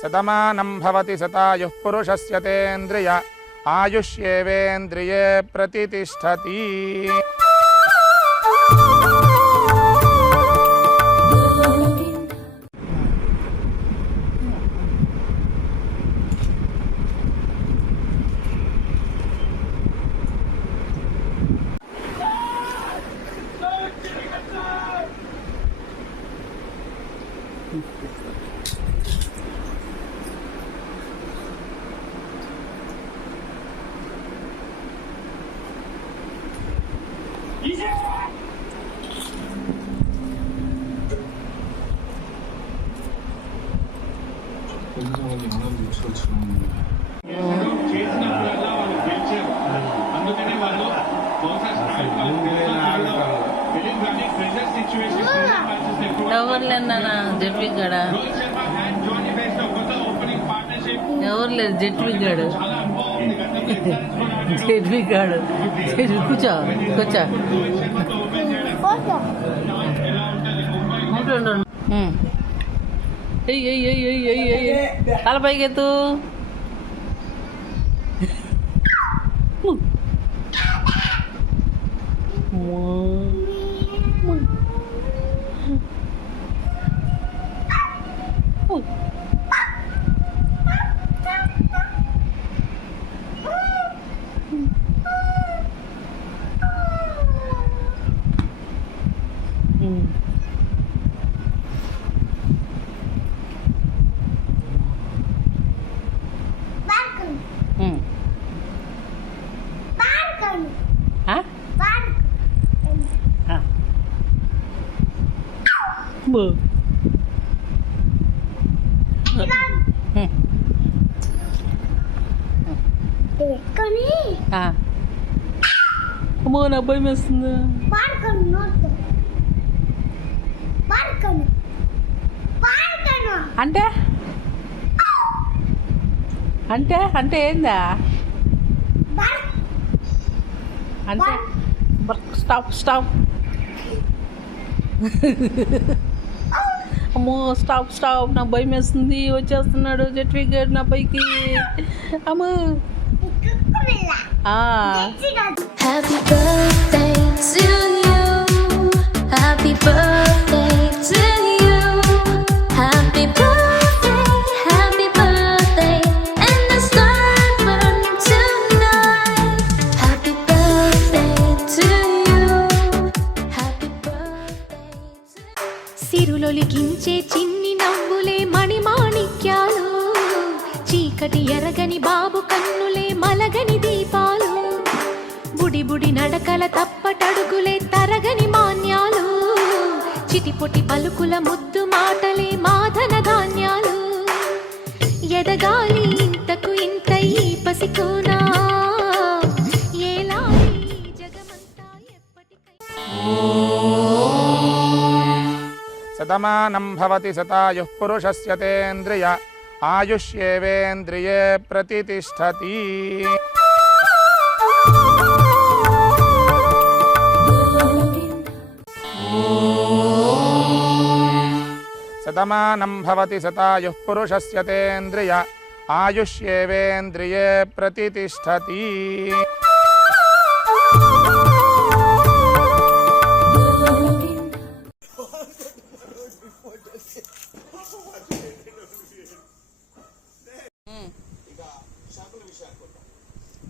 శతమానం భవతి శతాయుః పురుషస్య తేంద్రియ ఆయుష్యేవేంద్రియే ప్రతితిష్ఠతి. ఎవరు లేదన్నా జెట్వి గడ, ఎవరు లేదు జెట్వి గాడు, జెట్వి గాడు. కూర్చో కూర్చో తల పైకెత్తు. అమ్మో నా భయం వేస్తుంది. అంటే అంటే అంటే ఏందా అంటే స్టాప్ స్టాప్. అమ్మో స్టాప్ స్టాప్, నాకు భయం వేస్తుంది. వచ్చేస్తున్నాడు జెట్వి గడ్ నా పైకి. అమ్మో Happy birthday to you. Happy birthday to you. Happy birthday, happy birthday, and the sun burn tonight. Happy birthday to you. Happy birthday to you. సిరులొలికించే చిన్ని నవ్వులే మణిమాణిక్యాలు, చీకటి ఎరగని బాబు కన్నులే మలగని దీపాలు, బుడి బుడి నడకల తప్పటడుగులే తరగని మాన్యాలు, చిటిపొటి పలుకుల ముద్దు మాటలే మాధన ధాన్యాలు, ఎదగాలి ఇంతకు ఇంత ఈ పసికోనా, ఏలాలి జగమంతా ఎప్పటికైనా. శతమానం భవతి శతాయుః పురుషస్య తేంద్రియ ఆయుష్యేవేంద్రియే ప్రతితిష్ఠతి. శతమానం భవతి శతాయుః పురుషస్య తేంద్రియ ఆయుష్యేవేంద్రియే ప్రతితిష్ఠతి.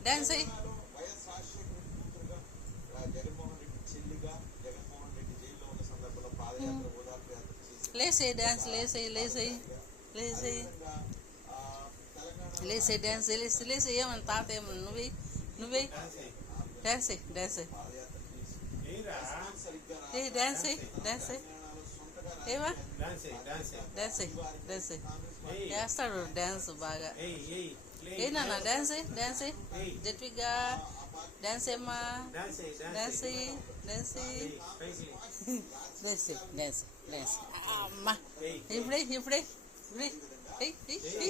డాన్స్ లేసే డాన్స్ లేసే లేసే లేసే లేసే డాన్స్ లేసే లేసే. ఏమన్నా తాత ఏమన్నా నువ్వే నువ్వే డాన్స్ డాన్స్ ఏ డాన్స్ డాన్స్ ఏమా డాన్స్ డాన్స్ చేస్తాడు డాన్స్ బాగా. ఏనా డాన్స్ డాన్స్ జట్విగా డాన్స్ ఏమ్మా dance dance dance dance dance అమ్మా. ఇప్పుడే ఇప్పుడే ఇప్పుడే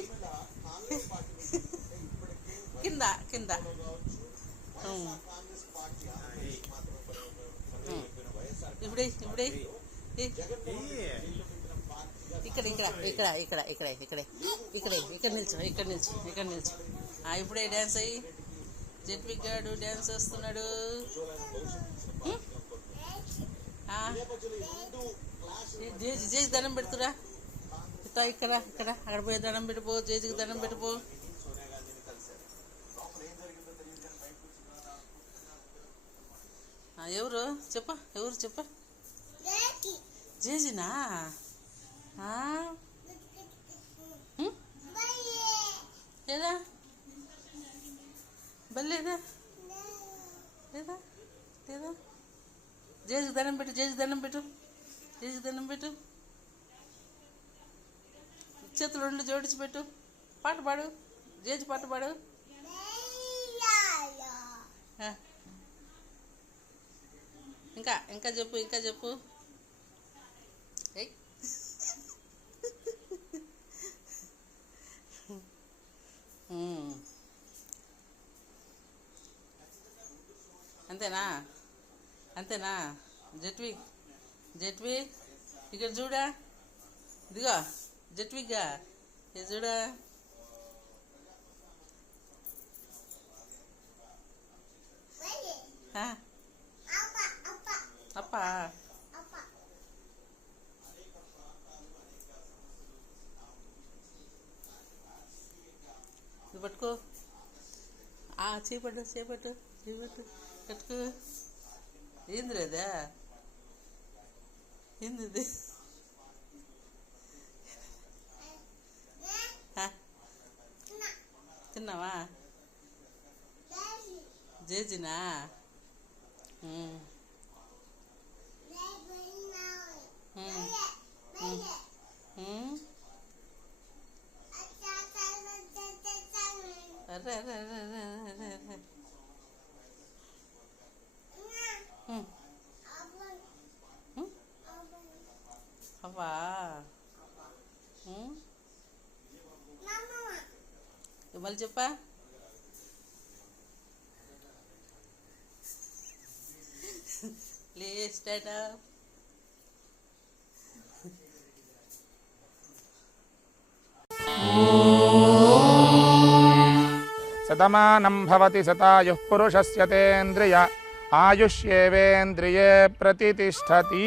కింద కింద ఇప్పుడే ఇప్పుడే ఇక్కడ ఇక్కడ ఇక్కడ ఇక్కడ ఇక్కడ ఇక్కడే ఇక్కడే ఇక్కడ నిల్చో ఇప్పుడే డ్యాన్స్ అయ్యి జెట్విక్ గాడు డ్యాన్స్ వేస్తున్నాడు. జేజీ దండం పెడుతురా. ఇక్కడ ఇక్కడ అక్కడ పోయి దండం పెట్టిపో, జేజీకి దండం పెట్టిపో. ఎవరు చెప్ప జేజీనా? లేదా బల్లేదా లేదా లేదా జేజీకి దండం పెట్టు, జేజీకి దండం పెట్టు. చేతులు రెండు జోడించి పెట్టు. పాట పాడు, జేజీ పాట పాడు. ఇంకా చెప్పు. అంతేనా జెట్వి ఇక్కడ చూడా, ఇదిగో జెట్విగా ఇది చూడా. అప్ప ఇది పట్టుకో. చేపట్టు కట్టుకో. ఏంది లేదా ఏంది తిన్నావా? జేజీనా? అరే అవ్వా మళ్ళీ చెప్పా. స్టార్ట్ శతమానం భవతి శతాయుః పురుషస్య తేంద్రియ ఆయుష్యేవేంద్రియే ప్రతితిష్ఠతి.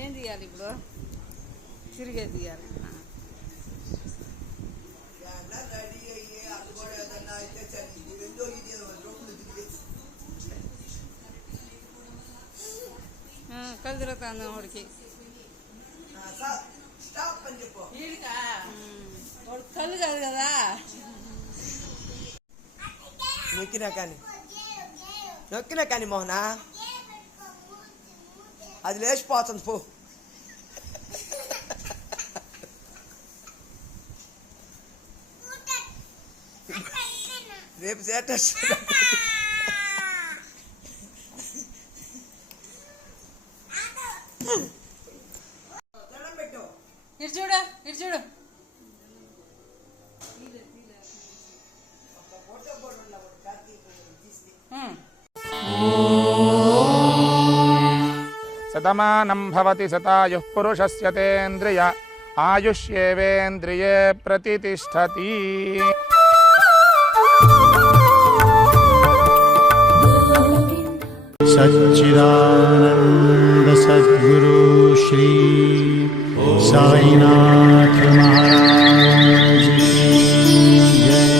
ఏం తీయాలి ఇప్పుడు? తిరిగే తీయాలి. కళ్ళు తిరుగుతుంది వాడికి. కళ్ళు కాదు కదా. నొక్కినా కానీ మోహనా అది లేచిపోతుంది పో. రేపు స్టేటస్ ఇటు చూడు. శతమానం భవతి శతాయుః పురుషస్య తేంద్రియ ఆయుష్యేవేంద్రియే ప్రతితిష్ఠతి. सच्चिदानंद सद्गुरु श्री साईनाथ महाराज की जय।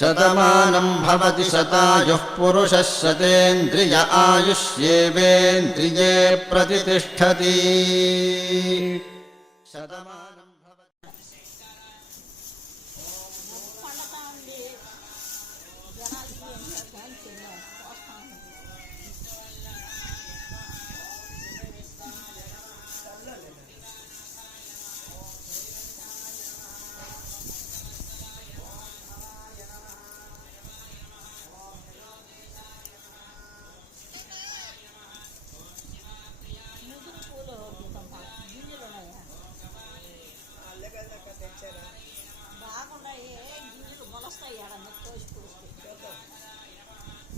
शतमानं भवति शतायुः पुरुषः शतेन्द्रिय आयुष्येवेन्द्रिये प्रतितिष्ठति। शतमानं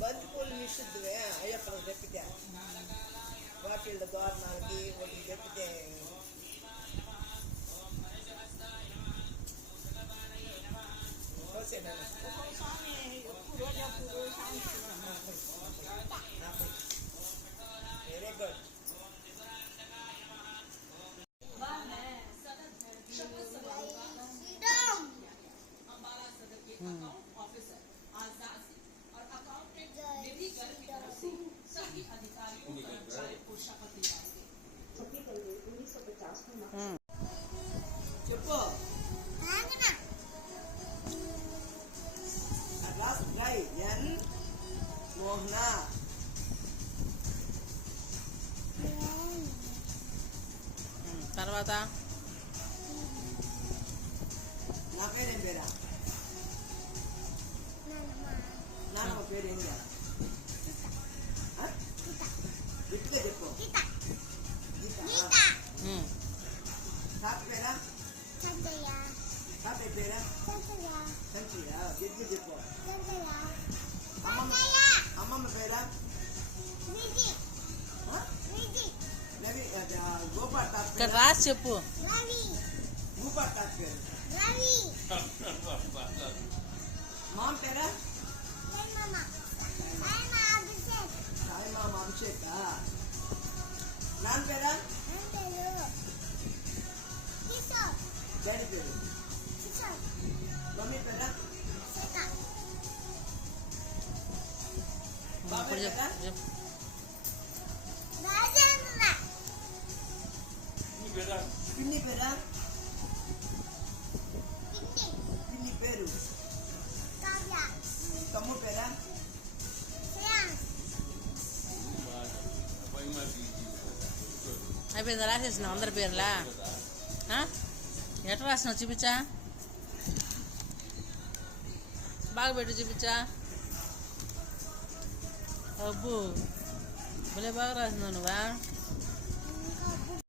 బంతి పూలు పరిశుద్ధమే అయ్యప్పలకు చెప్పితే వాటిళ్ళ దోరణాలకి వాటికి చెప్పితే వెరీ గుడ్ చెప్పు లాస్ట్ ట్రై ఎన్ మోహన తర్వాత నా పేరేం పేరా నాన్నమ్మ పేరేందా గట్టిగా చెప్పు గీత తాత పేరా తాతయ్య పేరా సంచియా గట్టిగా చెప్పు అమ్మమ్మ పేరా రవి గోపాల్ తాత ఇక్కడ పేరా రాసి చెప్పు. గోపాల్ తాత పేరు మామ పేరా సాయి మామ అభిషేక్ నాన్న పేరా డాడీ పేరు మమ్మీ పేరా ఇప్పుడు బాబాయ్ చెప్పు పేరా చెప్పు. పిన్ని పేరా పిన్ని పేరు తమ్ముడు పేరా అయిపోయిందా రాసేసినావు అందరి పేర్లా? ఎట్లా రాసినావు చూపించా, బాగా పెట్టు చూపించా. అబ్బో భలే బాగా రాసినావు నువ్వా.